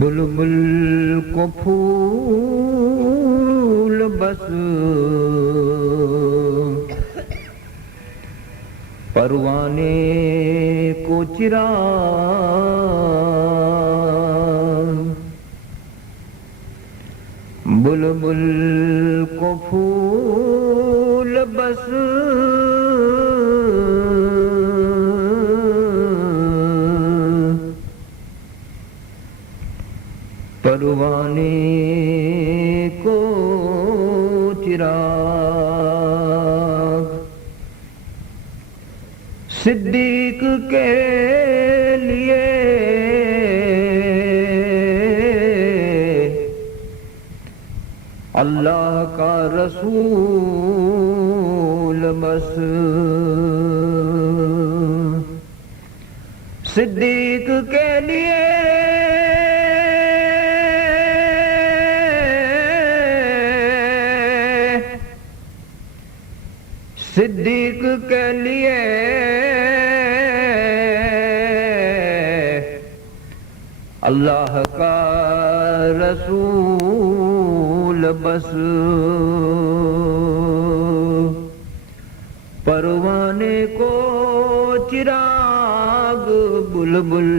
بلبل کو پھول بس پروانے کو چراغ، بلبل کو پھول بس پروانے کو چراغ، صدیق کے لیے اللہ کا رسول بس، صدیق کے لیے صدیق کے لیے اللہ کا رسول بس، پروانے کو چراغ، بلبل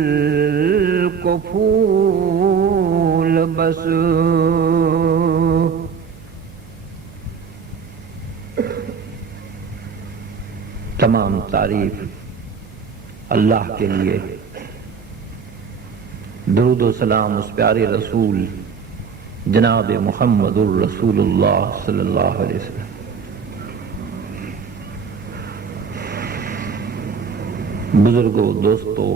کو پھول بس۔ تمام تعریف اللہ کے لیے، درود و سلام اس پیارے رسول جناب محمد الرسول اللہ صلی اللہ علیہ وسلم۔ بزرگوں، دوستوں،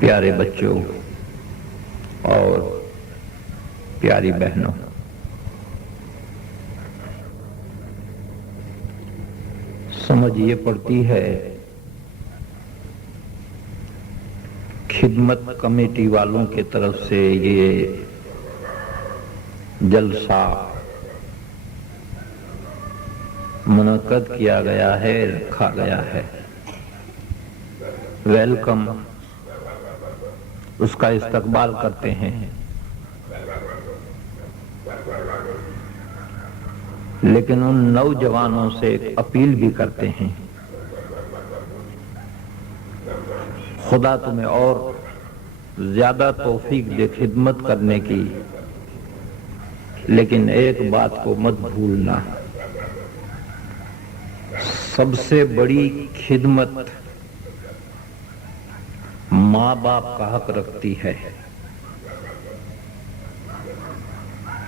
پیارے بچوں اور پیاری بہنوں، سمجھ یہ پڑتی ہے خدمت کمیٹی والوں کی طرف سے یہ جلسہ منعقد کیا گیا ہے، رکھا گیا ہے۔ ویلکم، اس کا استقبال کرتے ہیں، لیکن ان نوجوانوں سے ایک اپیل بھی کرتے ہیں، خدا تمہیں اور زیادہ توفیق دے خدمت کرنے کی، لیکن ایک بات کو مت بھولنا، سب سے بڑی خدمت ماں باپ کا حق رکھتی ہے،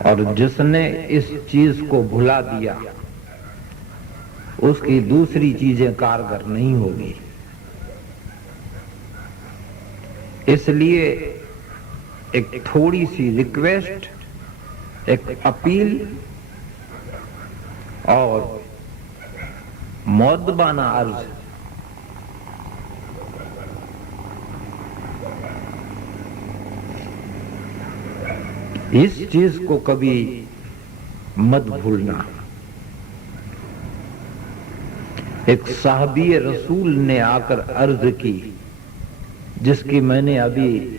اور جس نے اس چیز کو بھلا دیا اس کی دوسری چیزیں کارگر نہیں ہوگی۔ اس لیے ایک تھوڑی سی ریکویسٹ، ایک اپیل اور مؤدبانہ عرض، اس چیز کو کبھی مت بھولنا۔ ایک صحابی رسول نے آ کر عرض کی، جس کی میں نے ابھی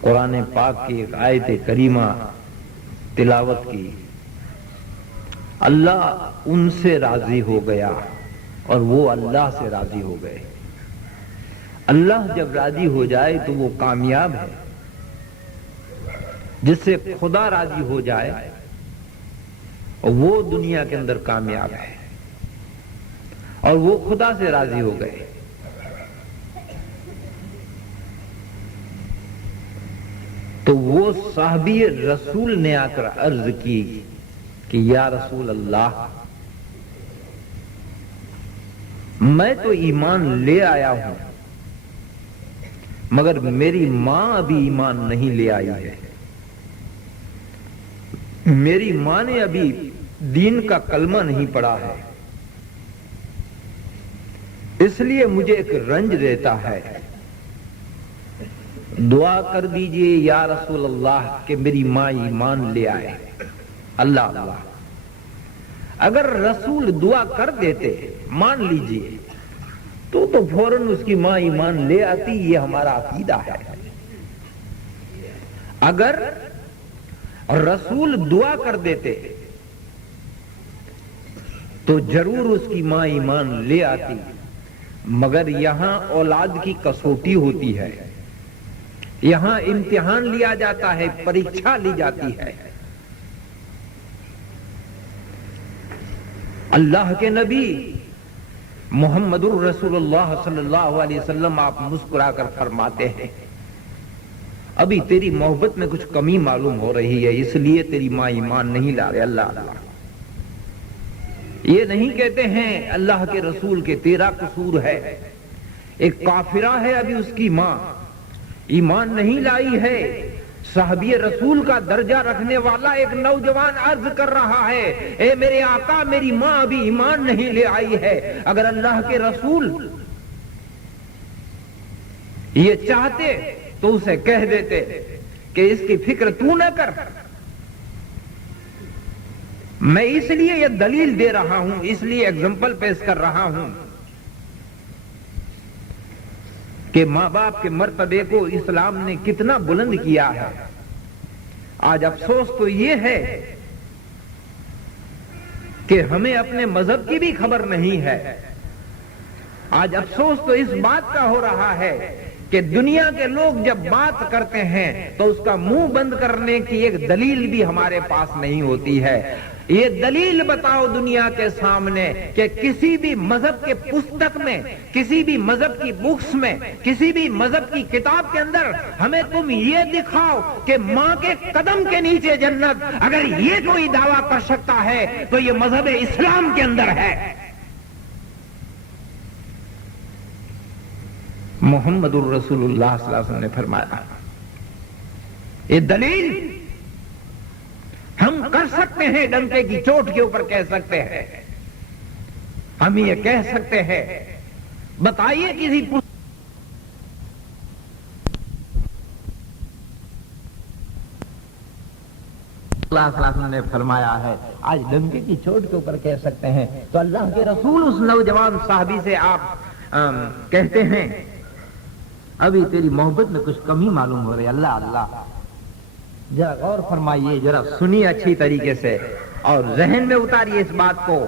قرآن پاک کی ایک آیت کریمہ تلاوت کی، اللہ ان سے راضی ہو گیا اور وہ اللہ سے راضی ہو گئے۔ اللہ جب راضی ہو جائے تو وہ کامیاب ہے، جس سے خدا راضی ہو جائے وہ دنیا کے اندر کامیاب ہے، اور وہ خدا سے راضی ہو گئے۔ تو وہ صحابی رسول نے آ کر عرض کی کہ یا رسول اللہ، میں تو ایمان لے آیا ہوں مگر میری ماں ابھی ایمان نہیں لے آئی ہے، میری ماں نے ابھی دین کا کلمہ نہیں پڑھا ہے، اس لیے مجھے ایک رنج رہتا ہے، دعا کر دیجئے یا رسول اللہ کہ میری ماں ایمان لے آئے۔ اللہ اگر رسول دعا کر دیتے، مان لیجئے تو فوراً اس کی ماں ایمان لے آتی. یہ ہمارا عقیدہ ہے. اگر رسول دعا کر دیتے تو ضرور اس کی ماں ایمان لے آتی. مگر یہاں اولاد کی کسوٹی ہوتی ہے, یہاں امتحان لیا جاتا ہے, پریکشا لی جاتی ہے. اللہ کے نبی محمد الرسول اللہ صلی اللہ علیہ وسلم آپ مسکرا کر فرماتے ہیں, ابھی تیری محبت میں کچھ کمی معلوم ہو رہی ہے, اس لیے تیری ماں ایمان نہیں لا رہے. اللہ اللہ, یہ نہیں کہتے ہیں اللہ کے رسول کے تیرا قصور ہے. ایک کافرہ ہے, ابھی اس کی ماں ایمان نہیں لائی ہے. صحابی رسول کا درجہ رکھنے والا ایک نوجوان عرض کر رہا ہے, اے میرے آقا میری ماں ابھی ایمان نہیں لے آئی ہے. اگر اللہ کے رسول یہ چاہتے تو اسے کہہ دیتے کہ اس کی فکر تو نہ کر, میں اس لیے یہ دلیل دے رہا ہوں, اس لیے ایگزامپل پیش کر رہا ہوں کہ ماں باپ کے مرتبے کو اسلام نے کتنا بلند کیا ہے. آج افسوس تو یہ ہے کہ ہمیں اپنے مذہب کی بھی خبر نہیں ہے. آج افسوس تو اس بات کا ہو رہا ہے کہ دنیا کے لوگ جب بات کرتے ہیں تو اس کا منہ بند کرنے کی ایک دلیل بھی ہمارے پاس نہیں ہوتی ہے. یہ دلیل بتاؤ دنیا کے سامنے کہ کسی بھی مذہب کے پستک میں, کسی بھی مذہب کی بکس میں, کسی بھی مذہب کی کتاب کے اندر ہمیں تم یہ دکھاؤ کہ ماں کے قدم کے نیچے جنت. اگر یہ کوئی دعویٰ کر سکتا ہے تو یہ مذہب اسلام کے اندر ہے. محمد الرسول اللہ صلی اللہ علیہ وسلم نے فرمایا, یہ دلیل ہم کر سکتے ہیں, ڈنکے کی چوٹ کے اوپر کہہ سکتے ہیں. ہم یہ کہہ سکتے ہیں, بتائیے کسی اللہ صلی اللہ علیہ وسلم نے فرمایا ہے, آج ڈنکے کی چوٹ کے اوپر کہہ سکتے ہیں. تو اللہ کے رسول اس نوجوان صحابی سے آپ کہتے ہیں ابھی تیری محبت میں کچھ کمی معلوم ہو رہی ہے. اللہ اللہ, ذرا غور فرمائیے, ذرا سنیے اچھی طریقے سے اور ذہن میں اتاریے اس بات کو.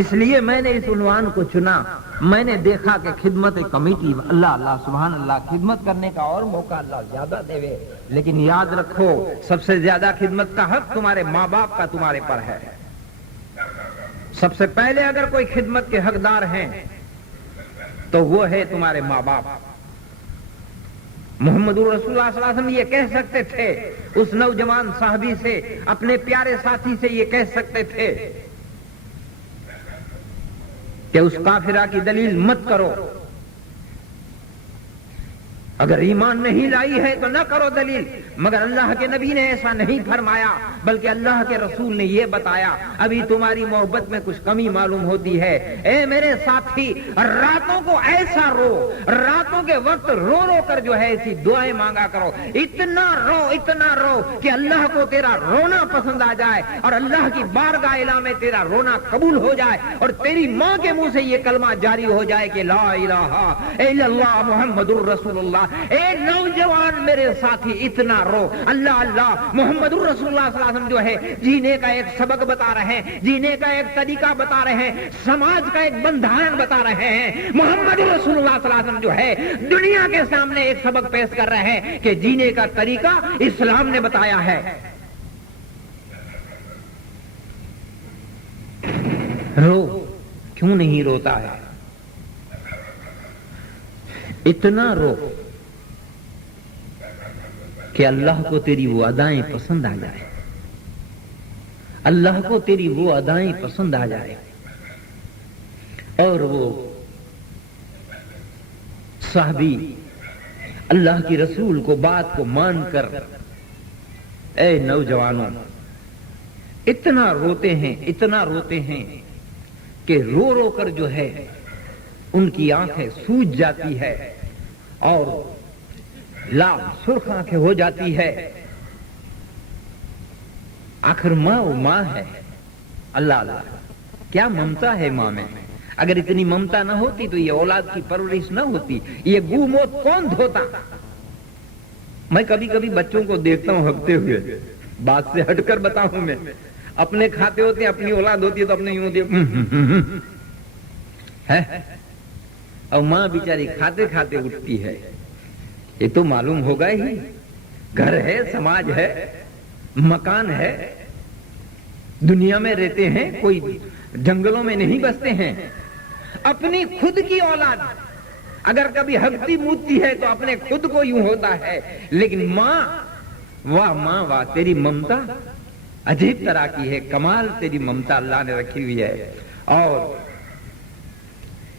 اس لیے میں نے اس عنوان کو چنا. میں نے دیکھا کہ خدمت کمیٹی, اللہ اللہ سبحان اللہ, خدمت کرنے کا اور موقع اللہ زیادہ دے, لیکن یاد رکھو سب سے زیادہ خدمت کا حق تمہارے ماں باپ کا تمہارے پر ہے. سب سے پہلے اگر کوئی خدمت کے حقدار ہیں تو وہ ہے تمہارے ماں باپ. محمد رسول اللہ صلی اللہ علیہ وسلم یہ کہہ سکتے تھے اس نوجوان صحابی سے, اپنے پیارے ساتھی سے یہ کہہ سکتے تھے کہ اس کافرہ کی دلیل مت کرو, اگر ایمان نہیں لائی ہے تو نہ کرو دلیل. مگر اللہ کے نبی نے ایسا نہیں فرمایا, بلکہ اللہ کے رسول نے یہ بتایا ابھی تمہاری محبت میں کچھ کمی معلوم ہوتی ہے. اے میرے ساتھی, راتوں کو ایسا رو, راتوں کے وقت رو رو کر جو ہے ایسی دعائیں مانگا کرو. اتنا رو کہ اللہ کو تیرا رونا پسند آ جائے اور اللہ کی بارگاہ الہ میں تیرا رونا قبول ہو جائے اور تیری ماں کے منہ سے یہ کلمہ جاری ہو جائے کہ لا الہ الا اللہ محمد الرسول اللہ. اے نوجوان میرے ساتھی اتنا رو, اللہ اللہ محمد الرسول اللہ صلی اللہ علیہ وسلم جو ہے جینے کا ایک سبق بتا رہے ہیں, جینے کا ایک طریقہ بتا رہے ہیں, سماج کا ایک بندھان بتا رہے ہیں. محمد رسول اللہ صلی اللہ علیہ وسلم جو ہے دنیا کے سامنے ایک سبق پیش کر رہے ہیں کہ جینے کا طریقہ اسلام نے بتایا ہے. رو, کیوں نہیں روتا ہے؟ اتنا رو کہ اللہ کو تیری وہ ادائیں پسند آ جائے, اللہ کو تیری وہ ادائیں پسند آ جائے اور وہ صحابی اللہ کی رسول کو بات کو مان کر, اے نوجوانوں, اتنا روتے ہیں کہ رو رو کر جو ہے ان کی آنکھیں سوج جاتی ہے اور لال سرخ آنکھیں ہو جاتی ہے. آخر ماں وہ ماں ہے. اللہ اللہ, کیا ممتا ہے ماں میں. اگر اتنی ممتا نہ ہوتی تو یہ اولاد کی پرورش نہ ہوتی، یہ گو موت کون دھوتا؟ میں کبھی کبھی بچوں کو دیکھتا ہوں ہکتے ہوئے، بات سے ہٹ کر بتاؤں، میں اپنے کھاتے ہوتے ہیں، اپنی اولاد ہوتی ہے تو اپنے یوں ہوتی ہے، اور ماں بیچاری کھاتے کھاتے اٹھتی ہے۔ یہ تو معلوم ہوگا ہی، گھر ہے، سماج ہے، مکان ہے، دنیا میں رہتے ہیں، کوئی جنگلوں میں نہیں بستے ہیں۔ اپنی خود کی اولاد اگر کبھی ہگتی موتتی ہے تو اپنے خود کو یوں ہوتا ہے، لیکن ماں واہ تیری ممتا عجیب طرح کی ہے، کمال تیری ممتا اللہ نے رکھی ہوئی ہے۔ اور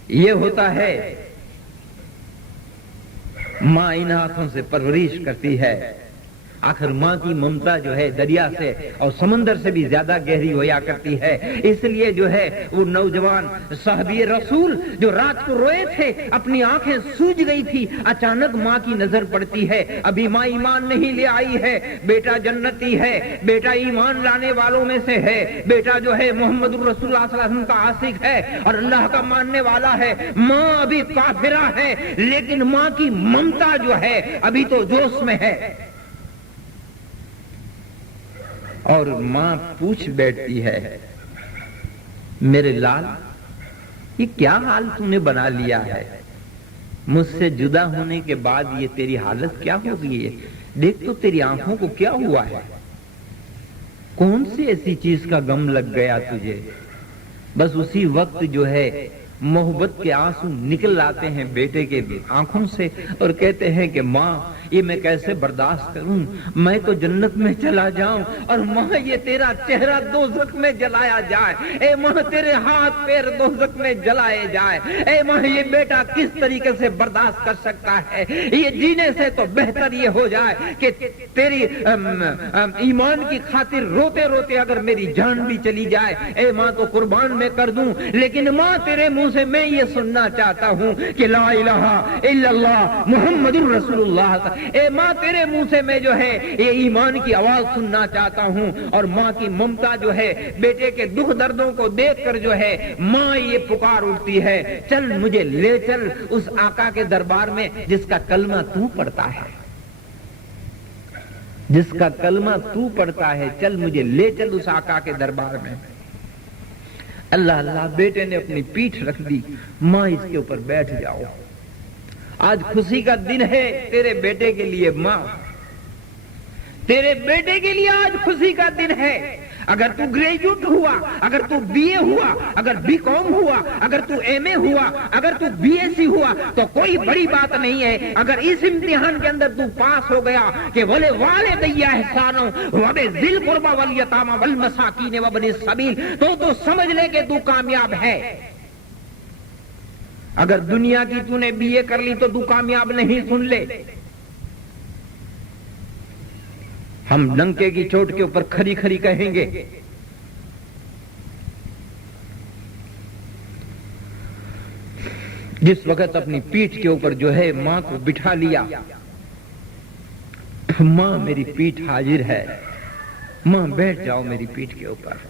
یہ ہوتا ہے ماں ان ہاتھوں سے پرورش کرتی ہے۔ آخر ماں کی ممتا جو ہے دریا سے اور سمندر سے بھی زیادہ گہری ہوا کرتی ہے، اس لیے جو ہے وہ نوجوان صحابی رسول جو رات کو روئے تھے، اپنی آنکھیں سوج گئی تھی، اچانک ماں کی نظر پڑتی ہے، ابھی ماں ایمان نہیں لے آئی ہے، بیٹا جنتی ہے، بیٹا ایمان لانے والوں میں سے ہے، بیٹا جو ہے محمد الرسول اللہ صلی اللہ علیہ وسلم کا عاشق ہے اور اللہ کا ماننے والا ہے، ماں ابھی کافرہ ہے، لیکن ماں کی ممتا جو ہے ابھی تو جوش میں ہے۔ اور ماں پوچھ بیٹھتی ہے، میرے لال یہ کیا حال تم نے بنا لیا ہے؟ مجھ سے جدا ہونے کے بعد یہ تیری حالت کیا ہو گئی ہے؟ دیکھ تو تیری آنکھوں کو کیا ہوا ہے؟ کون سی ایسی چیز کا غم لگ گیا تجھے؟ بس اسی وقت جو ہے محبت کے آنسو نکل آتے ہیں بیٹے کے آنکھوں سے اور کہتے ہیں کہ ماں یہ میں کیسے برداشت کروں، میں تو جنت میں چلا جاؤں اور ماں یہ تیرا چہرہ دوزخ میں جلایا جائے، اے ماں تیرے ہاتھ پیر دوزخ میں جلائے جائے، اے ماں یہ بیٹا کس طریقے سے برداشت کر سکتا ہے؟ یہ جینے سے تو بہتر یہ ہو جائے کہ تیری ایمان کی خاطر روتے روتے اگر میری جان بھی چلی جائے، اے ماں تو قربان میں کر دوں، لیکن ماں تیرے منہ سے میں یہ سننا چاہتا ہوں کہ لا الہ الا اللہ محمد الرسول اللہ، اے ماں تیرے منہ سے میں جو ہے یہ ایمان کی آواز سننا چاہتا ہوں۔ اور ماں کی ممتا جو ہے بیٹے کے دکھ دردوں کو دیکھ کر جو ہے ماں یہ پکار اٹھتی ہے، چل مجھے لے چل اس آقا کے دربار میں جس کا کلمہ تو پڑھتا ہے، جس کا کلمہ تو پڑھتا ہے، چل مجھے لے چل اس آقا کے دربار میں۔ اللہ اللہ بیٹے نے اپنی پیٹھ رکھ دی، ماں اس کے اوپر بیٹھ جاؤ، آج خوشی کا دن ہے تیرے بیٹے کے لیے، ماں تیرے بیٹے کے لیے آج خوشی کا دن ہے۔ اگر تو گریجویٹ ہوا، اگر تو بی اے ہوا، اگر بی کام ہوا، اگر تو ایم اے ہوا، اگر تو بی ایس سی ہوا تو کوئی بڑی بات نہیں ہے۔ اگر اس امتحان کے اندر تو پاس ہو گیا کہ وَلِ وَالِدَيَّ احسانًا وَبِذِي الْقُرْبَى وَالْيَتَامَى وَالْمَسَاكِينِ وَابْنِ السَّبِيلِ، تو سمجھ لے کہ تو کامیاب ہے۔ اگر دنیا کی تو نے بی اے کر لی تو تو کامیاب نہیں، سن لے۔ ہم ڈنکے کی چوٹ کے اوپر کھری کھری کہیں گے، جس وقت اپنی پیٹھ کے اوپر جو ہے ماں کو بٹھا لیا، ماں میری پیٹھ حاضر ہے، ماں بیٹھ جاؤ میری پیٹھ کے اوپر۔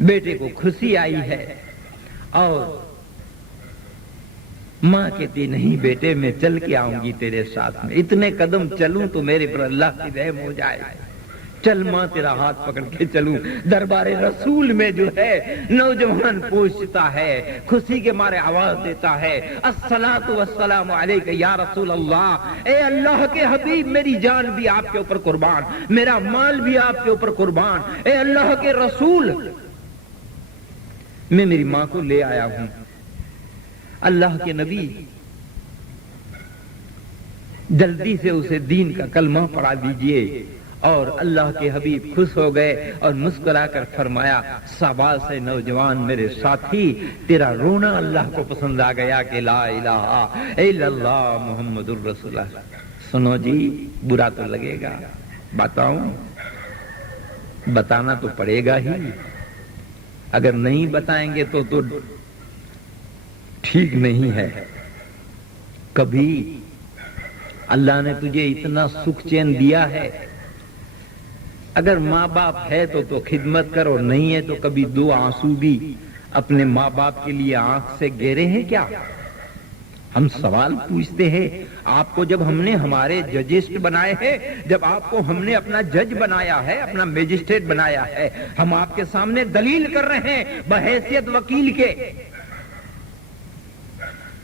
بیٹے کو خوشی آئی ہے اور ماں کہتی نہیں بیٹے میں چل کے آؤں گی تیرے ساتھ میں، اتنے قدم چلوں تو میرے پر اللہ کی رحم ہو جائے، چل ماں تیرا ہاتھ پکڑ کے چلوں۔ دربار رسول میں جو ہے نوجوان پوچھتا ہے، خوشی کے مارے آواز دیتا ہے، الصلاۃ والسلام علیک یا رسول اللہ، اے اللہ کے حبیب میری جان بھی آپ کے اوپر قربان، میرا مال بھی آپ کے اوپر قربان، اے اللہ کے رسول میں میری ماں کو لے آیا ہوں۔ اللہ کے نبی جلدی سے اسے دین کا کلمہ پڑھا دیجئے، اور اللہ کے حبیب خوش ہو گئے اور مسکرا کر فرمایا، شاباش سے نوجوان میرے ساتھی، تیرا رونا اللہ کو پسند آ گیا کہ لا الہ الا اللہ محمد الرسول اللہ۔ سنو جی، برا تو لگے گا، بتاؤں؟ بتانا تو پڑے گا ہی، اگر نہیں بتائیں گے تو ٹھیک نہیں ہے۔ کبھی اللہ نے تجھے اتنا سکھ چین دیا ہے، اگر ماں باپ ہے تو خدمت کر، اور نہیں ہے تو کبھی دو آنسو بھی اپنے ماں باپ کے لیے آنکھ سے گہرے ہیں کیا؟ ہم سوال پوچھتے ہیں آپ کو جب ہم نے ہمارے ججسٹ بنائے ہیں، جب آپ کو ہم نے اپنا جج بنایا ہے، اپنا میجسٹریٹ بنایا ہے، ہم آپ کے سامنے دلیل کر رہے ہیں بحیثیت وکیل کے،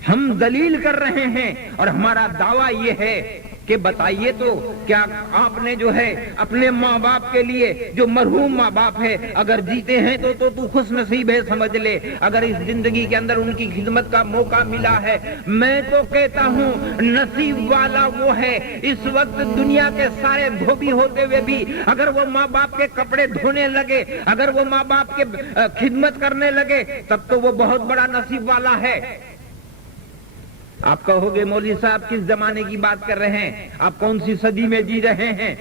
ہم دلیل کر رہے ہیں اور ہمارا دعویٰ یہ ہے کہ بتائیے تو کیا آپ نے جو ہے اپنے ماں باپ کے لیے، جو مرحوم ماں باپ ہے، اگر جیتے ہیں تو خوش نصیب ہے سمجھ لے، اگر اس زندگی کے اندر ان کی خدمت کا موقع ملا ہے، میں تو کہتا ہوں نصیب والا وہ ہے۔ اس وقت دنیا کے سارے دھوبی ہوتے ہوئے بھی اگر وہ ماں باپ کے کپڑے دھونے لگے، اگر وہ ماں باپ کے خدمت کرنے لگے، تب تو وہ بہت بڑا نصیب والا ہے۔ آپ کہو گے مولوی صاحب کس زمانے کی بات کر رہے ہیں، آپ کون سی صدی میں جی رہے ہیں؟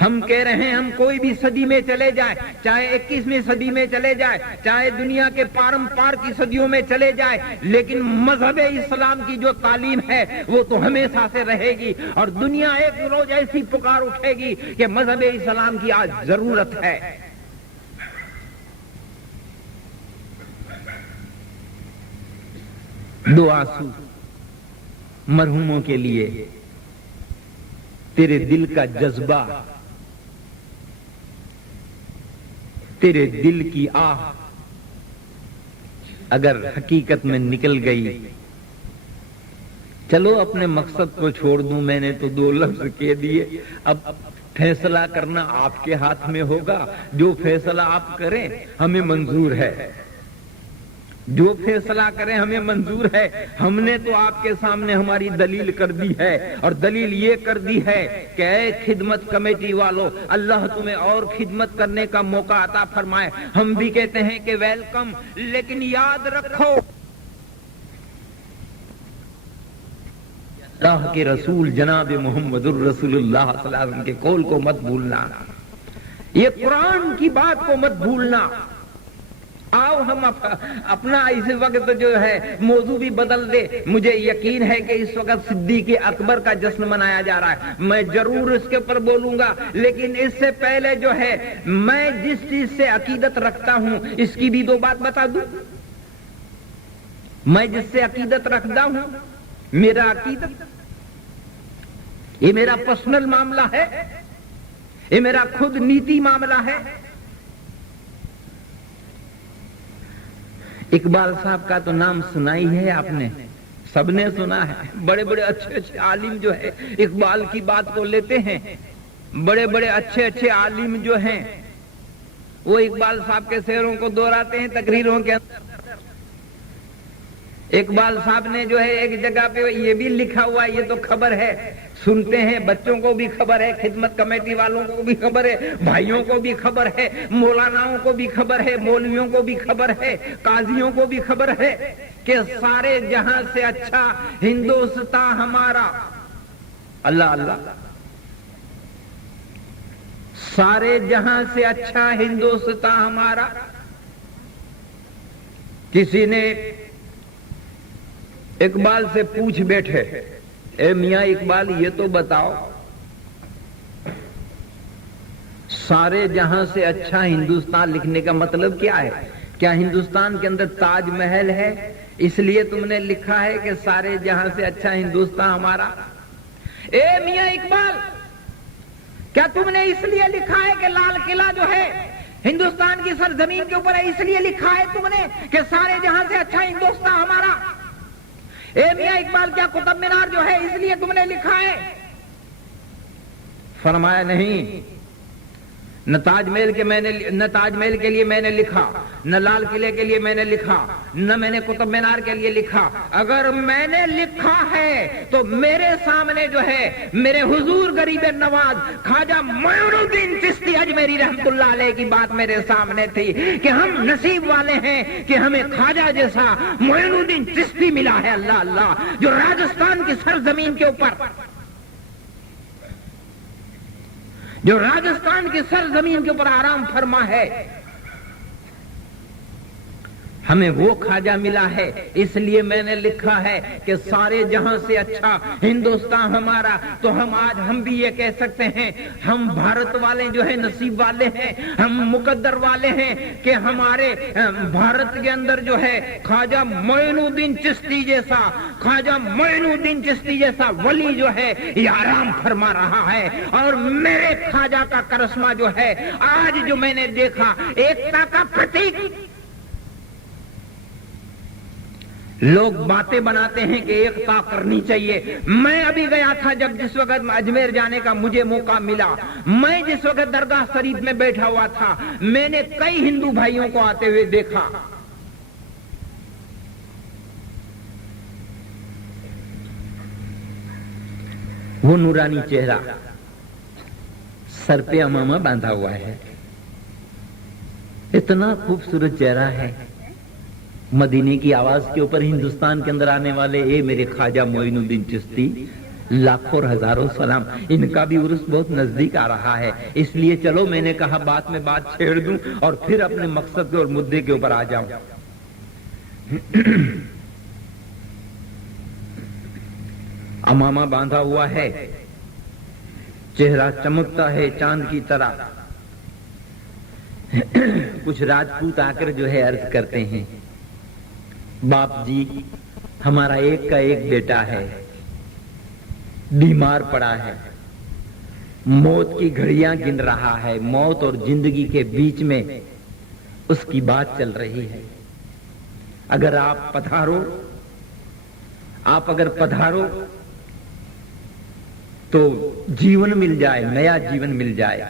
ہم کہہ رہے ہیں ہم کوئی بھی صدی میں چلے جائیں، چاہے 21ویں صدی میں چلے جائیں، چاہے دنیا کے پارم پار کی صدیوں میں چلے جائیں، لیکن مذہب اسلام کی جو تعلیم ہے وہ تو ہمیشہ سے رہے گی، اور دنیا ایک روز ایسی پکار اٹھے گی کہ مذہب اسلام کی آج ضرورت ہے۔ دو آنسو مرحوموں کے لیے، تیرے دل کا جذبہ، تیرے دل کی آہ اگر حقیقت میں نکل گئی، چلو اپنے مقصد کو چھوڑ دوں، میں نے تو 2 لفظ کہہ دیے، اب فیصلہ کرنا آپ کے ہاتھ میں ہوگا، جو فیصلہ آپ کریں ہمیں منظور ہے، جو فیصلہ کریں ہمیں منظور ہے۔ ہم نے تو آپ کے سامنے ہماری دلیل کر دی ہے، اور دلیل یہ کر دی ہے کہ اے خدمت کمیٹی والو، اللہ تمہیں اور خدمت کرنے کا موقع عطا فرمائے۔ ہم بھی کہتے ہیں کہ ویلکم، لیکن یاد رکھو اللہ کے رسول جناب محمد الرسول اللہ صلی اللہ علیہ وسلم کے قول کو مت بھولنا، یہ قرآن کی بات کو مت بھولنا۔ آؤ ہم اپنا اس وقت جو ہے موضوع بھی بدل دے۔ مجھے یقین ہے کہ اس وقت صدیق اکبر کا جشن منایا جا رہا ہے، میں ضرور اس کے اوپر بولوں گا، لیکن اس سے پہلے جو ہے میں جس چیز سے عقیدت رکھتا ہوں اس کی بھی 2 بات بتا دوں۔ میں جس سے عقیدت رکھتا ہوں، میرا عقیدت یہ میرا پرسنل معاملہ ہے، یہ میرا خود نیتی معاملہ ہے۔ اقبال صاحب کا تو نام سنا ہی ہے آپ نے، سب نے سنا ہے، بڑے بڑے اچھے اچھے عالم جو ہے اقبال کی بات کو لیتے ہیں، بڑے بڑے اچھے اچھے عالم جو ہیں وہ اقبال صاحب کے شعروں کو دہراتے ہیں تقریروں کے اندر۔ اقبال صاحب نے جو ہے ایک جگہ پہ یہ بھی لکھا ہوا، یہ تو خبر ہے، سنتے ہیں، بچوں کو بھی خبر ہے، خدمت کمیٹی والوں کو بھی خبر ہے، بھائیوں کو بھی خبر ہے، مولاناؤں کو بھی خبر ہے، مولویوں کو بھی خبر ہے، قاضیوں کو بھی خبر ہے کہ سارے جہاں سے اچھا ہندوستان ہمارا، اللہ اللہ، سارے جہاں سے اچھا ہندوستان ہمارا۔ کسی نے اقبال سے پوچھ بیٹھے، اے میاں اقبال یہ تو بتاؤ سارے جہاں سے اچھا ہندوستان لکھنے کا مطلب کیا ہے؟ کیا ہندوستان کے اندر تاج محل ہے اس لیے تم نے لکھا ہے کہ سارے جہاں سے اچھا ہندوستان ہمارا؟ اے میاں اقبال کیا تم نے اس لیے لکھا ہے کہ لال قلعہ جو ہے ہندوستان کی سرزمین کے اوپر ہے، اس لیے لکھا ہے تم نے کہ سارے جہاں سے اچھا ہندوستان ہمارا؟ اے میاں اقبال کیا قطب مینار جو ہے اس لیے تم نے لکھا ہے؟ فرمایا نہیں، نہ تاج محل کے لیے میں نے لکھا، نہ لال قلعے کے لیے میں نے لکھا، نہ میں نے قطب مینار کے لیے لکھا۔ اگر میں نے لکھا ہے تو میرے سامنے جو ہے میرے حضور غریب نواز خواجہ معین الدین چشتی اجمیری رحمت اللہ علیہ کی بات میرے سامنے تھی کہ ہم نصیب والے ہیں کہ ہمیں خواجہ جیسا معین الدین چشتی ملا ہے، اللہ اللہ، جو راجستھان کی سرزمین کے اوپر، جو راجستھان کی سرزمین کے اوپر آرام فرما ہے۔ ہمیں وہ کھاجا ملا ہے، اس لیے میں نے لکھا ہے کہ سارے جہاں سے اچھا ہندوستان ہمارا، تو ہم بھی یہ کہہ سکتے ہیں ہم بھارت والے جو ہیں نصیب والے ہیں، ہم مقدر والے ہیں کہ ہمارے بھارت کے اندر جو ہے خواجہ معین الدین چشتی جیسا ولی جو ہے یہ آرام فرما رہا ہے۔ اور میرے خواجہ کا کرشمہ جو ہے آج جو میں نے دیکھا، ایکتا کا پرتیک۔ لوگ باتیں بناتے ہیں کہ ایکتا کرنی چاہیے۔ میں ابھی گیا تھا جس وقت اجمیر جانے کا مجھے موقع ملا، میں جس وقت درگاہ شریف میں بیٹھا ہوا تھا، میں نے کئی ہندو بھائیوں کو آتے ہوئے دیکھا۔ وہ نورانی چہرہ، سر پہ امامہ باندھا ہوا ہے، اتنا خوبصورت چہرہ ہے۔ مدینے کی آواز کے اوپر ہندوستان کے اندر آنے والے اے میرے خواجہ معین الدین چشتی، لاکھوں اور ہزاروں سلام۔ ان کا بھی عرس بہت نزدیک آ رہا ہے، اس لیے چلو میں نے کہا بات میں بات چھیڑ دوں اور پھر اپنے مقصد کے اور مدعے کے اوپر آ جاؤں۔ امامہ باندھا ہوا ہے، چہرہ چمکتا ہے چاند کی طرح۔ کچھ راجپوت آ کر جو ہے عرض کرتے ہیں، باپ جی ہمارا ایک کا ایک بیٹا ہے، بیمار پڑا ہے، موت کی گھڑیاں گن رہا ہے، موت اور زندگی کے بیچ میں اس کی بات چل رہی ہے۔ اگر آپ پدھارو، آپ اگر پدھارو تو جیون مل جائے، نیا جیون مل جائے۔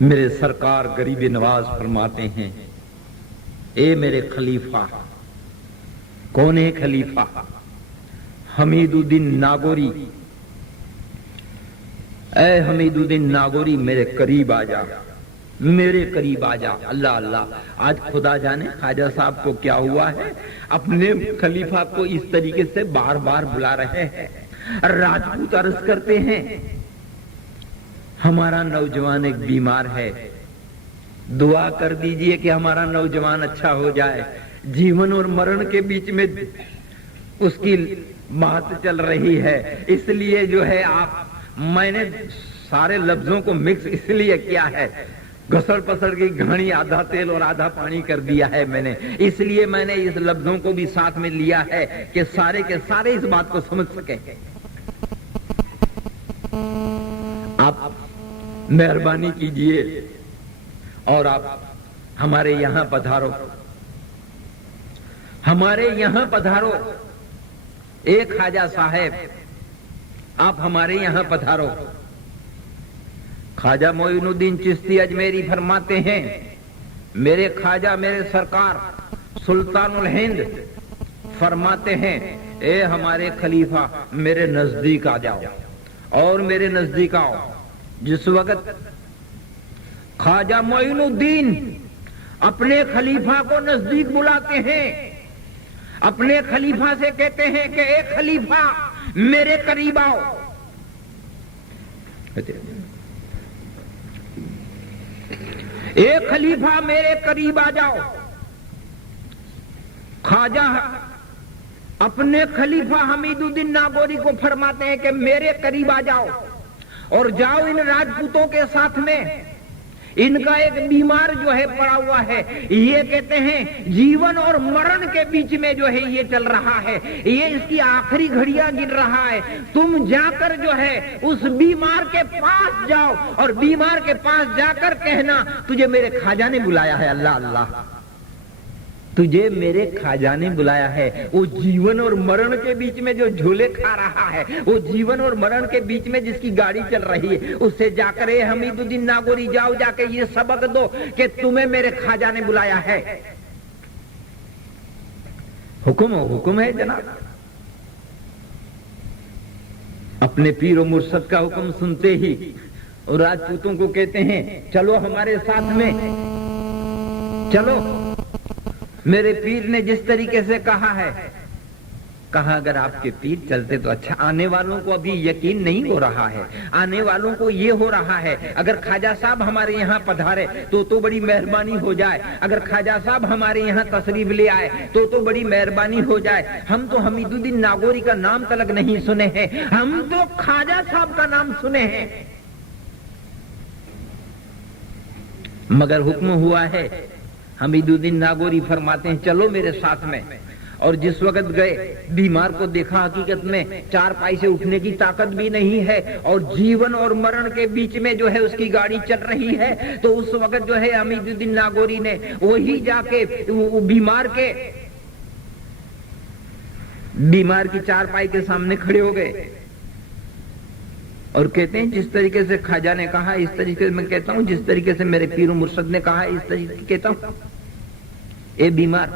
میرے سرکار غریب نواز فرماتے ہیں، اے میرے خلیفہ۔ کون ہے خلیفہ؟ حمید الدین ناگوری۔ اے حمید الدین ناگوری میرے قریب آ جا، میرے قریب آ جا۔ اللہ اللہ، آج خدا جانے خواجہ صاحب کو کیا ہوا ہے، اپنے خلیفہ کو اس طریقے سے بار بار بلا رہے ہیں۔ راجپوت عرض کرتے ہیں، ہمارا نوجوان ایک بیمار ہے، دعا کر دیجئے کہ ہمارا نوجوان اچھا ہو جائے۔ جیون اور مرن کے بیچ میں اس کی بات چل رہی ہے، اس لیے جو ہے میں نے سارے لفظوں کو مکس اس لیے کیا ہے، گھسڑ پسڑ کی گھاڑی آدھا تیل اور آدھا پانی کر دیا ہے میں نے، اس لیے میں نے اس لفظوں کو بھی ساتھ میں لیا ہے کہ سارے کے سارے اس بات کو سمجھ سکیں۔ آپ مہربانی کیجئے اور آپ ہمارے یہاں پدھارو، ہمارے یہاں پدھارو۔ ایک خواجہ صاحب آپ ہمارے یہاں پدھارو۔ خواجہ معین الدین چشتی اجمیری فرماتے ہیں، میرے خواجہ میرے سرکار سلطان الہند فرماتے ہیں، اے ہمارے خلیفہ میرے نزدیک آ جاؤ اور میرے نزدیک آؤ۔ جس وقت خواجہ معین الدین اپنے خلیفہ کو نزدیک بلاتے ہیں، اپنے خلیفہ سے کہتے ہیں کہ اے خلیفہ میرے قریب آؤ، اے خلیفہ میرے قریب آ جاؤ۔ خواجہ اپنے خلیفہ حمید الدین ناگوری کو فرماتے ہیں کہ میرے قریب آ جاؤ اور جاؤ ان راجپوتوں کے ساتھ میں، ان کا ایک بیمار جو ہے پڑا ہوا ہے، یہ کہتے ہیں جیون اور مرن کے بیچ میں جو ہے یہ چل رہا ہے، یہ اس کی آخری گھڑیاں گن رہا ہے۔ تم جا کر جو ہے اس بیمار کے پاس جاؤ اور بیمار کے پاس جا کر کہنا تجھے میرے خواجہ نے بلایا ہے۔ اللہ اللہ، تجھے میرے خواجہ نے بلایا ہے۔ وہ جیون اور مرن کے بیچ میں جو جھولے کھا رہا ہے، وہ جیون اور مرن کے بیچ میں جس کی گاڑی چل رہی ہے، اس سے جا کر اے حمید الدین ناگوری جاؤ، جا کے یہ سبق دو کہ تمہیں میرے خواجہ نے بلایا ہے۔ حکم ہے جناب۔ اپنے پیر و مرشد کا حکم سنتے ہی اور راجپوتوں کو کہتے ہیں چلو ہمارے ساتھ میں چلو۔ میرے پیر نے جس طریقے سے کہا ہے کہا اگر آپ کے پیر چلتے تو اچھا. آنے والوں کو ابھی یقین نہیں ہو رہا ہے, آنے والوں کو یہ ہو رہا ہے اگر خواجہ صاحب ہمارے یہاں پدھارے تو بڑی مہربانی ہو جائے, اگر خواجہ صاحب ہمارے یہاں تشریف لے آئے تو بڑی مہربانی ہو جائے. ہم تو حمید الدین ناگوری کا نام تلک نہیں سنے ہیں, ہم تو خواجہ صاحب کا نام سنے ہیں. مگر حکم ہوا ہے, حمید الدین ناگوری فرماتے ہیں چلو میرے ساتھ میں. اور جس وقت گئے بیمار کو دیکھا حقیقت میں چار پائی سے اٹھنے کی طاقت بھی نہیں ہے اور جیون اور مرن کے بیچ میں جو ہے اس کی گاڑی چل رہی ہے. تو اس وقت جو ہے حمید الدین ناگوری نے وہی جا کے بیمار کی چار پائی کے سامنے کھڑے ہو گئے اور کہتے ہیں جس طریقے سے خواجہ نے کہا اس طریقے سے میں کہتا ہوں, جس طریقے سے میرے پیر و مرشد نے کہا اس طریقے سے کہتا ہوں. اے بیمار,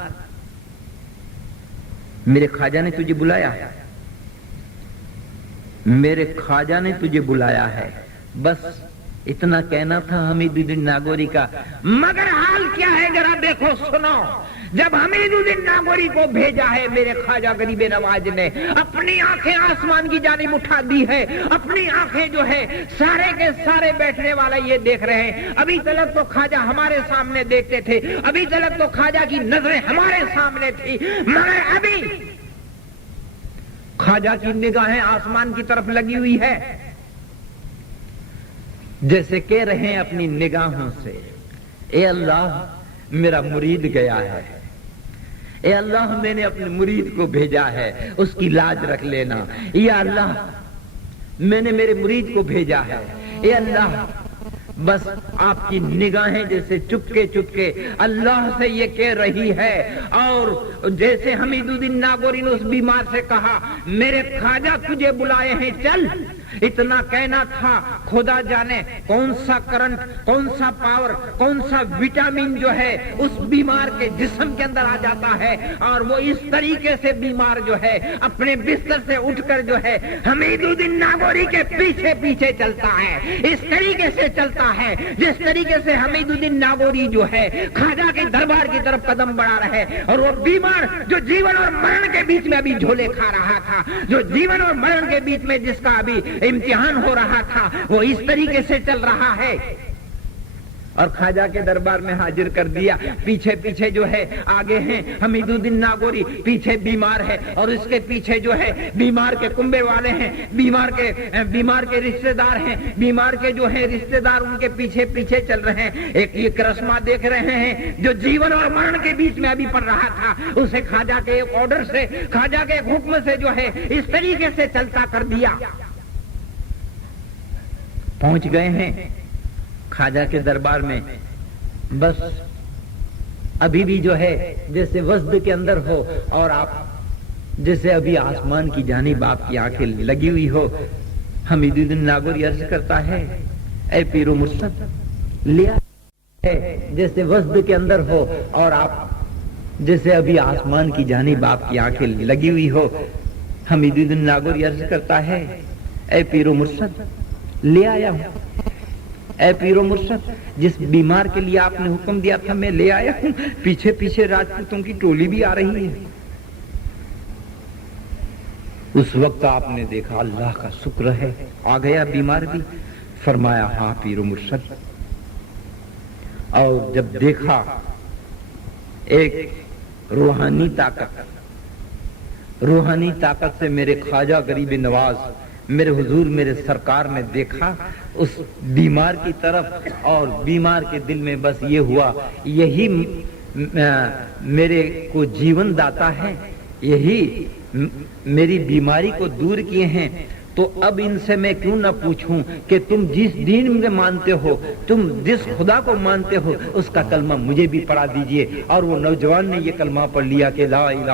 میرے خواجہ نے تجھے بلایا, میرے خواجہ نے تجھے بلایا ہے. بس اتنا کہنا تھا حمید الدین ناگوری کا. مگر حال کیا ہے ذرا دیکھو سنو. جب حمید الدین ناگوری کو بھیجا ہے میرے خواجہ غریب نواز نے, اپنی آنکھیں آسمان کی جانب اٹھا دی ہے, اپنی آنکھیں جو ہے سارے کے سارے بیٹھنے والے یہ دیکھ رہے ہیں. ابھی تلک تو خواجہ ہمارے سامنے دیکھتے تھے, ابھی تلک تو خواجہ کی نظریں ہمارے سامنے تھی, مگر ابھی خواجہ کی نگاہیں آسمان کی طرف لگی ہوئی ہے, جیسے کہہ رہے ہیں اپنی نگاہوں سے اے اللہ میرا مرید گیا ہے, اے اللہ میں نے اپنے مرید کو بھیجا ہے, اس کی لاج رکھ لینا. یا اللہ میں نے میرے مرید کو بھیجا ہے, اے اللہ بس آپ کی نگاہیں جیسے چپکے چپکے اللہ سے یہ کہہ رہی ہے. اور جیسے حمید الدین ناگوری نے اس بیمار سے کہا میرے خواجہ تجھے بلائے ہیں چل, اتنا کہنا تھا خدا جانے کون سا کرنٹ, کون سا پاور, کون سا وٹامن جو ہے اس بیمار کے جسم کے اندر آ جاتا ہے اور وہ اس طریقے سے بیمار جو ہے اپنے بستر سے اٹھ کر جو ہے حمید الدین ناگوری کے پیچھے پیچھے چلتا ہے. اس طریقے سے چلتا ہے جس طریقے سے حمید الدین ناگوری جو ہے خواجہ کے دربار کی طرف قدم بڑھا رہا ہے. اور وہ بیمار جو جیون اور مرن کے بیچ میں ابھی جھولے کھا رہا تھا, جو جیون اور مرن کے بیچ میں جس کا ابھی امتحان ہو رہا تھا, وہ اس طریقے سے چل رہا ہے. اور خواجہ کے دربار میں حاضر کر دیا. پیچھے پیچھے جو ہے آگے ہیں حمید الدین ناگوری, پیچھے بیمار ہے اور اس کے پیچھے جو ہے بیمار کے کنبے والے ہیں, بیمار کے رشتہ دار ہیں, بیمار کے جو ہے رشتہ دار ان کے پیچھے پیچھے چل رہے ہیں. ایک رسمہ دیکھ رہے ہیں جو جیون اور مرن کے بیچ میں ابھی پڑ رہا تھا, اسے خواجہ کے ایک آرڈر سے, خواجہ کے ایک حکم سے جو ہے اس طریقے سے چلتا کر دیا. پہنچ گئے ہیں خواجہ کے دربار میں. بس ابھی بھی جو ہے جیسے وسط کے اندر ہو اور آپ جیسے ابھی آسمان کی جانب آپ کی آنکھیں لگی ہوئی ہو. حمید الدین ناگوری عرض کرتا ہے اے پیر و مرشد لیا ہے جیسے وسط کے اندر ہو اور آپ جیسے ابھی آسمان کی جانب آپ کی آنکھیں لگی ہوئی ہو. حمید الدین ناگوری عرض کرتا ہے اے پیر و مرشد لے آیا ہوں. اے پیر و مرشد جس بیمار کے لیے آپ نے حکم دیا تھا میں لے آیا ہوں. پیچھے پیچھے راجپوتوں کی ٹولی بھی آ رہی ہے. اس وقت آپ نے دیکھا اللہ کا شکر ہے آ گیا بیمار بھی. فرمایا ہاں پیر و مرشد. اور جب دیکھا ایک روحانی طاقت سے میرے خواجہ غریب نواز میرے حضور میرے سرکار نے دیکھا اس بیمار کی طرف اور بیمار کے دل میں بس یہ ہوا یہی میرے کو جیون داتا ہے, یہی میری بیماری کو دور کیے ہیں. تو اب ان سے میں کیوں نہ پوچھوں کہ تم جس دین میں مانتے ہو, تم جس خدا کو مانتے ہو اس کا کلمہ مجھے بھی پڑھا دیجئے. اور وہ نوجوان نے یہ کلمہ پڑھ لیا کہ لا الہ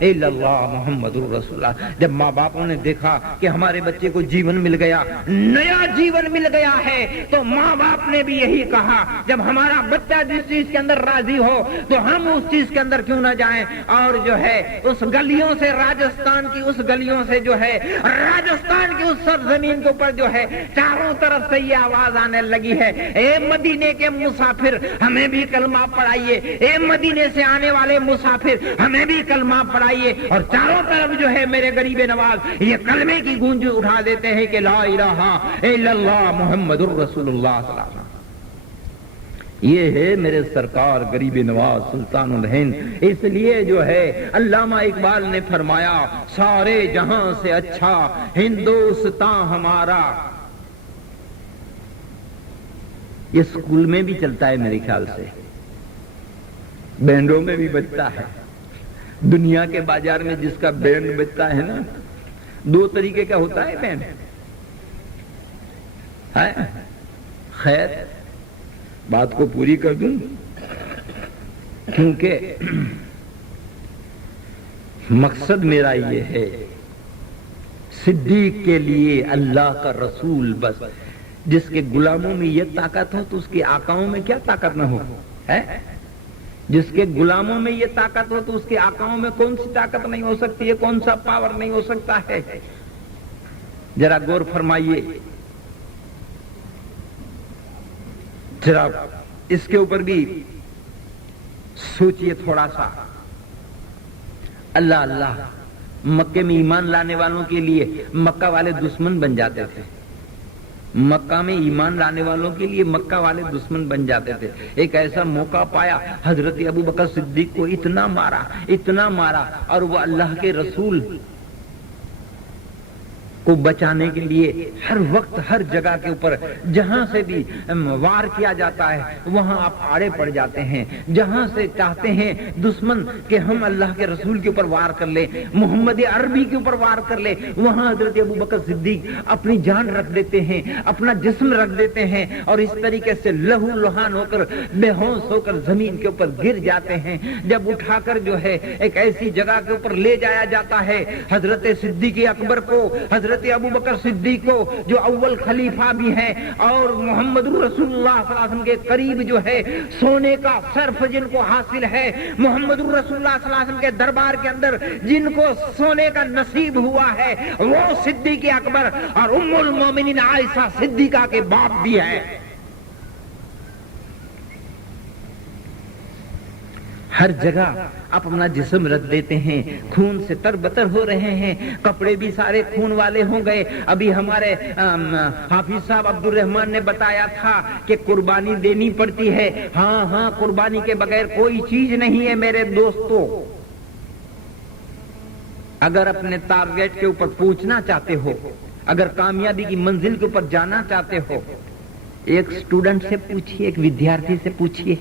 الا اللہ محمد رسول اللہ. جب ماں باپوں نے دیکھا کہ ہمارے بچے کو جیون مل گیا, نیا جیون مل گیا ہے, تو ماں باپ نے بھی یہی کہا جب ہمارا بچہ جس چیز کے اندر راضی ہو تو ہم اس چیز کے اندر کیوں نہ جائیں. اور جو ہے اس گلیوں سے راجستھان کی اس گلیوں سے جو ہے راجستھان مکان کی اس سرزمین کے اوپر جو ہے چاروں طرف سے یہ آواز آنے لگی ہے، اے مدینے کے مسافر ہمیں بھی کلمہ پڑھائیے، اے مدینے سے آنے والے مسافر ہمیں بھی کلمہ پڑھائیے۔ اور چاروں طرف جو ہے میرے غریب نواز یہ کلمے کی گونج اٹھا دیتے ہیں کہ لا الہ الا اللہ محمد الرسول اللہ صلی اللہ علیہ وسلم۔ یہ ہے میرے سرکار غریب نواز سلطان الہند۔ اس لیے جو ہے علامہ اقبال نے فرمایا سارے جہاں سے اچھا ہندوستان ہمارا۔ یہ اسکول میں بھی چلتا ہے میرے خیال سے، بینڈوں میں بھی بجتا ہے۔ دنیا کے بازار میں جس کا بینڈ بجتا ہے نا، دو طریقے کا ہوتا ہے بینڈ۔ خیر بات کو پوری کر دوں، کیونکہ مقصد میرا یہ ہے، صدیق کے لیے اللہ کا رسول بس۔ جس کے غلاموں میں یہ طاقت ہو تو اس کے آقاؤں میں کیا طاقت نہ ہو ہے؟ جس کے غلاموں میں یہ طاقت ہو تو اس کے آقاؤں میں کون سی طاقت نہیں ہو سکتی ہے، کون سا پاور نہیں ہو سکتا ہے؟ ذرا غور فرمائیے، ذرا اس کے اوپر بھی سوچئے تھوڑا سا۔ اللہ اللہ، مکے میں ایمان لانے والوں کے لیے مکہ والے دشمن بن جاتے تھے، مکہ میں ایمان لانے والوں کے لیے مکہ والے دشمن بن جاتے تھے۔ ایک ایسا موقع پایا، حضرت ابوبکر صدیق کو اتنا مارا اور وہ اللہ کے رسول کو بچانے کے لیے ہر وقت ہر جگہ کے اوپر جہاں سے بھی وار کیا جاتا ہے وہاں آپ آڑے پڑ جاتے ہیں۔ جہاں سے چاہتے ہیں دشمن کہ ہم اللہ کے رسول کے اوپر وار کر لیں، محمد عربی کے اوپر وار کر لیں، وہاں حضرت ابوبکر صدیق اپنی جان رکھ دیتے ہیں، اپنا جسم رکھ دیتے ہیں، اور اس طریقے سے لہو لہان ہو کر بے ہوش ہو کر زمین کے اوپر گر جاتے ہیں۔ جب اٹھا کر جو ہے ایک ایسی جگہ کے اوپر لے جایا جاتا ہے، حضرت صدیق اکبر کو، حضرت ابوبکر صدیق کو جو اول خلیفہ بھی ہیں اور محمد رسول اللہ صلی اللہ علیہ وسلم کے قریب جو ہے سونے کا صرف جن کو حاصل ہے، محمد رسول اللہ صلی اللہ علیہ وسلم کے دربار کے اندر جن کو سونے کا نصیب ہوا ہے وہ صدیق اکبر اور ام المومنین عائشہ صدیقہ کے باپ بھی ہے۔ ہر جگہ آپ اپنا جسم رکھ دیتے ہیں، خون سے تربتر ہو رہے ہیں، کپڑے بھی سارے خون والے ہو گئے۔ ابھی ہمارے حافظ صاحب عبد الرحمان نے بتایا تھا کہ قربانی دینی پڑتی ہے۔ ہاں قربانی کے بغیر کوئی چیز نہیں ہے میرے دوستو۔ اگر اپنے ٹارگیٹ کے اوپر پہنچنا چاہتے ہو، اگر کامیابی کی منزل کے اوپر جانا چاہتے ہو، ایک اسٹوڈنٹ سے پوچھئے، ایک ودیارتھی سے پوچھئے،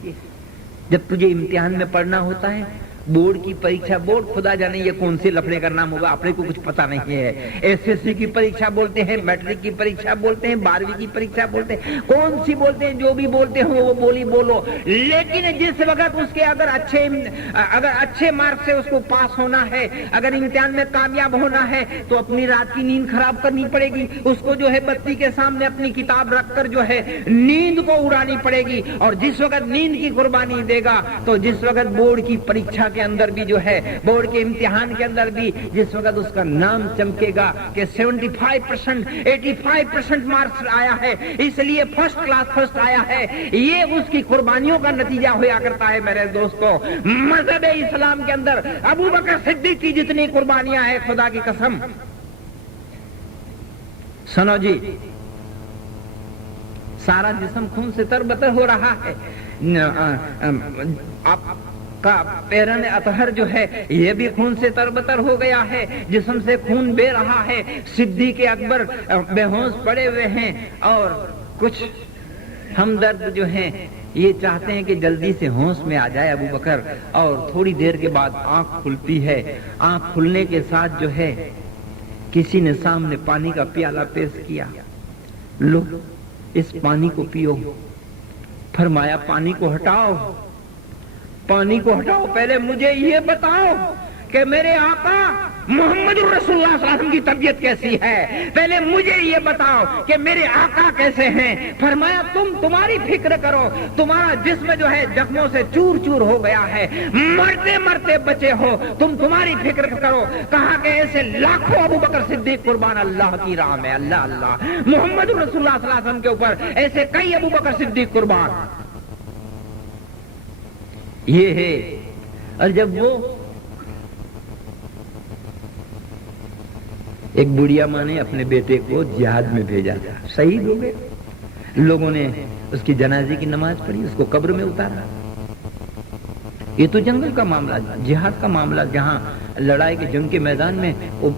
جب تجھے امتحان میں پڑھنا ہوتا ہے، بورڈ کی پریکشا، بورڈ خدا جانے یہ کون سے لفڑے کا نام ہوگا، اپنے کو کچھ پتہ نہیں ہے۔ ایس ایس سی کی پریکشا بولتے ہیں، میٹرک کی پریکشا بولتے ہیں، 12ویں کی پریکشا بولتے ہیں، کون سی بولتے ہیں، جو بھی بولتے ہو وہ بولو۔ لیکن جس وقت اس کے اگر اچھے مارک سے اس کو پاس ہونا ہے، اگر امتحان میں کامیاب ہونا ہے تو اپنی رات کی نیند خراب کرنی پڑے گی، اس کو جو ہے بتی کے سامنے اپنی کتاب رکھ کر جو ہے نیند کو اڑانی پڑے گی۔ اور جس وقت نیند کی قربانی دے گا تو جس وقت بورڈ کی پریکشا کے اندر بھی جو ہے، بورڈ کے امتحان کے اندر بھی جس وقت اس کا نام چمکے گا کہ 75%، 85% مارکس آیا ہے، اس لیے فرسٹ کلاس فرسٹ آیا ہے، یہ اس کی قربانیوں کا نتیجہ ہوا کرتا ہے میرے دوستو۔ مذہب اسلام کے اندر ابوبکر صدیق کی جتنی قربانیاں ہیں، خدا کی قسم سنو جی، سارا جسم خون سے تربتر ہو رہا ہے۔ آپ کا پیرن اطہر جو ہے یہ بھی خون سے تربتر ہو گیا ہے، جسم سے خون بہ رہا ہے۔ صدیق اکبر بے ہوش پڑے ہوئے ہیں اور کچھ ہمدرد جو ہیں یہ چاہتے ہیں کہ جلدی سے ہوش میں آ جائے ابو بکر، اور تھوڑی دیر کے بعد آنکھ کھلتی ہے۔ آنکھ کھلنے کے ساتھ جو ہے کسی نے سامنے پانی کا پیالہ پیش کیا، لو اس پانی کو پیو۔ فرمایا پانی کو ہٹاؤ، پانی کو ہٹاؤ، پہلے مجھے یہ بتاؤ کہ میرے آقا محمد رسول اللہ صلی اللہ علیہ وسلم کی طبیعت کیسی ہے، پہلے مجھے یہ بتاؤ کہ میرے آقا کیسے ہیں۔ فرمایا تمہاری فکر کرو، تمہارا جسم جو ہے زخموں سے چور چور ہو گیا ہے، مرتے مرتے بچے ہو، تمہاری فکر کرو۔ کہا کہ ایسے لاکھوں ابو بکر صدیق قربان اللہ کی راہ میں، اللہ اللہ، محمد رسول اللہ صلی اللہ علیہ وسلم کے اوپر ایسے کئی ابو بکر صدیق قربان، یہ ہے۔ اور جب وہ ایک بڑھیا ماں نے اپنے بیٹے کو جہاد میں بھیجا تھا، شہید ہو گئے، لوگوں نے اس کی جنازے کی نماز پڑھی، اس کو قبر میں اتارا۔ یہ تو جنگل کا معاملہ، جہاد کا معاملہ، جہاں لڑائی کے جنگ کے میدان میں وہ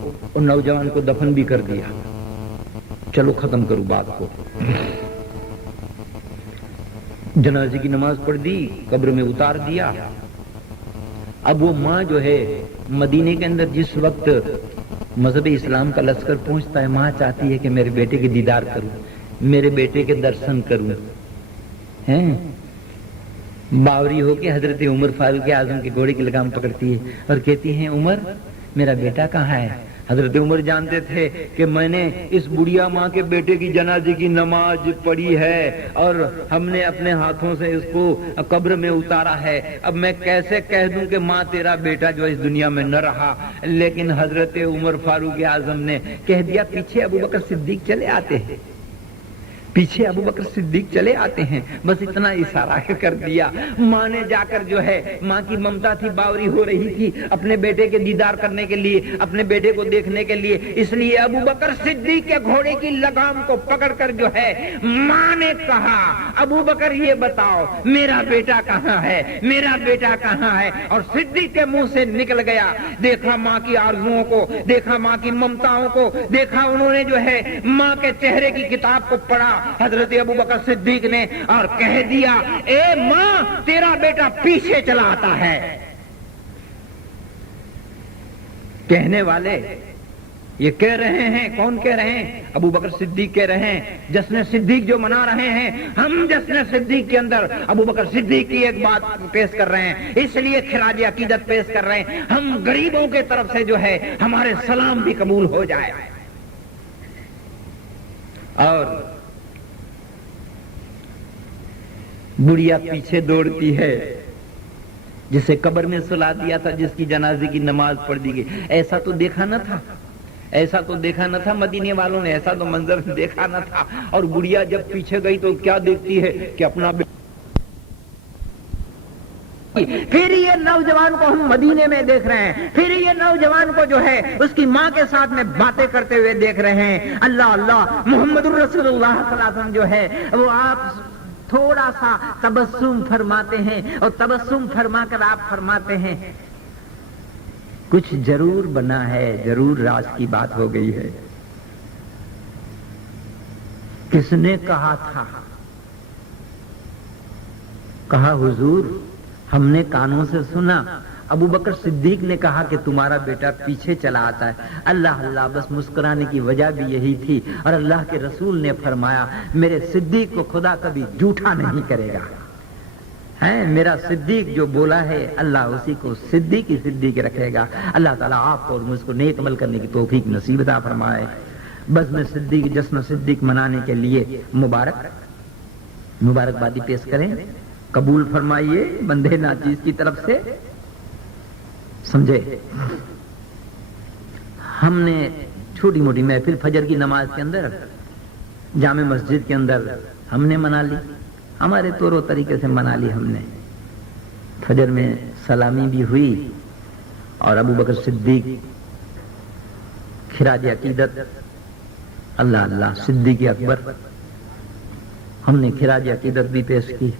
نوجوان کو دفن بھی کر دیا۔ چلو ختم کروں بات کو، جنازے کی نماز پڑھ دی، قبر میں اتار دیا۔ اب وہ ماں جو ہے مدینے کے اندر جس وقت مذہب اسلام کا لشکر پہنچتا ہے، ماں چاہتی ہے کہ میرے بیٹے کے دیدار کروں، میرے بیٹے کے درشن کروں، ہیں باوری ہو کے حضرت عمر فاروق اعظم کے گھوڑے کی لگام پکڑتی ہے اور کہتی ہیں عمر میرا بیٹا کہاں ہے؟ حضرت عمر جانتے تھے کہ میں نے اس بڑھیا ماں کے بیٹے کی جنازے کی نماز پڑھی ہے اور ہم نے اپنے ہاتھوں سے اس کو قبر میں اتارا ہے، اب میں کیسے کہہ دوں کہ ماں تیرا بیٹا جو اس دنیا میں نہ رہا۔ لیکن حضرت عمر فاروق اعظم نے کہہ دیا پیچھے ابو بکر صدیق چلے آتے ہیں، پیچھے ابو بکر صدیق چلے آتے ہیں، بس اتنا اشارہ کر دیا۔ ماں نے جا کر جو ہے، ماں کی ممتا تھی، باوری ہو رہی تھی اپنے بیٹے کے دیدار کرنے کے لیے، اپنے بیٹے کو دیکھنے کے لیے، اس لیے ابو بکر صدیق کے گھوڑے کی لگام کو پکڑ کر جو ہے ماں نے کہا ابو بکر یہ بتاؤ میرا بیٹا کہاں ہے، میرا بیٹا کہاں ہے؟ اور صدیق کے منہ سے نکل گیا، دیکھا ماں کی آرزوؤں کو، دیکھا ماں کی ممتاؤں کو، دیکھا انہوں نے جو ہے ماں کے چہرے کی کتاب کو پڑھا حضرت ابو بکر صدیق نے، اور کہہ دیا اے ماں تیرا بیٹا پیچھے چلا آتا ہے۔ کہنے والے یہ کہہ رہے ہیں، کون کہہ رہے ہیں؟ ابو بکر صدیق کہہ رہے ہیں، جشن صدیق جو منا رہے ہیں ہم، جشن صدیق کے اندر ابو بکر صدیق کی ایک بات پیش کر رہے ہیں، اس لیے خراج عقیدت پیش کر رہے ہیں، ہم غریبوں کے طرف سے جو ہے ہمارے سلام بھی قبول ہو جائے۔ اور بڑھیا پیچھے دوڑتی ہے، جسے قبر میں سلا دیا تھا، جس کی جنازے کی نماز پڑھ دی گئی۔ ایسا تو دیکھا نہ تھا، ایسا تو دیکھا نہ تھا، مدینے والوں نے ایسا تو منظر دیکھا نہ تھا۔ اور بڑھیا جب پیچھے گئی تو کیا دیکھتی ہے کہ اپنا پھر یہ نوجوان کو ہم مدینے میں دیکھ رہے ہیں، پھر یہ نوجوان کو جو ہے اس کی ماں کے ساتھ میں باتیں کرتے ہوئے دیکھ رہے ہیں۔ اللہ اللہ، محمد رسول اللہ صلی اللہ علیہ وسلم جو ہے وہ آپ تھوڑا سا تبسم فرماتے ہیں، اور تبسم فرما کر آپ فرماتے ہیں کچھ ضرور بنا ہے، ضرور راز کی بات ہو گئی ہے۔ کس نے کہا تھا؟ کہا حضور ہم نے کانوں سے سنا، ابو بکر صدیق نے کہا کہ تمہارا بیٹا پیچھے چلا آتا ہے۔ اللہ اللہ، بس مسکرانے کی وجہ بھی یہی تھی، اور اللہ کے رسول نے فرمایا میرے صدیق کو خدا کبھی جھوٹا نہیں کرے گا، ہے میرا صدیق جو بولا ہے اللہ اسی کو صدیق ہی صدیق رکھے گا۔ اللہ تعالیٰ آپ کو اور مجھ کو نیک عمل کرنے کی توفیق نصیب عطا فرمائے۔ بس میں صدیق جشن صدیق منانے کے لیے مبارکبادی پیش کریں، قبول فرمائیے بندے ناچیز کی طرف سے، سمجھے۔ ہم نے چھوٹی موٹی محفل فجر کی نماز کے اندر جامع مسجد کے اندر ہم نے منا لی، ہمارے طور و طریقے سے منا لی ہم نے۔ فجر میں سلامی بھی ہوئی، اور ابو بکر صدیق خراج عقیدت، اللہ اللہ صدیق اکبر، ہم نے خراج عقیدت بھی پیش کی،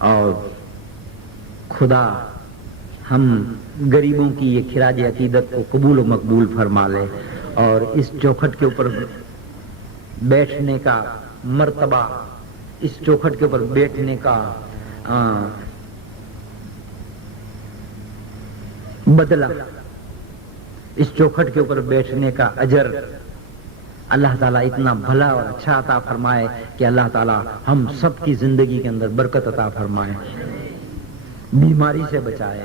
اور خدا ہم غریبوں کی یہ خراج عقیدت کو قبول و مقبول فرما لے، اور اس چوکھٹ کے اوپر بیٹھنے کا مرتبہ، اس چوکھٹ کے اوپر بیٹھنے کا بدلہ، اس چوکھٹ کے اوپر بیٹھنے کا اجر اللہ تعالیٰ اتنا بھلا اور اچھا عطا فرمائے کہ اللہ تعالیٰ ہم سب کی زندگی کے اندر برکت عطا فرمائے، بیماری سے بچائے،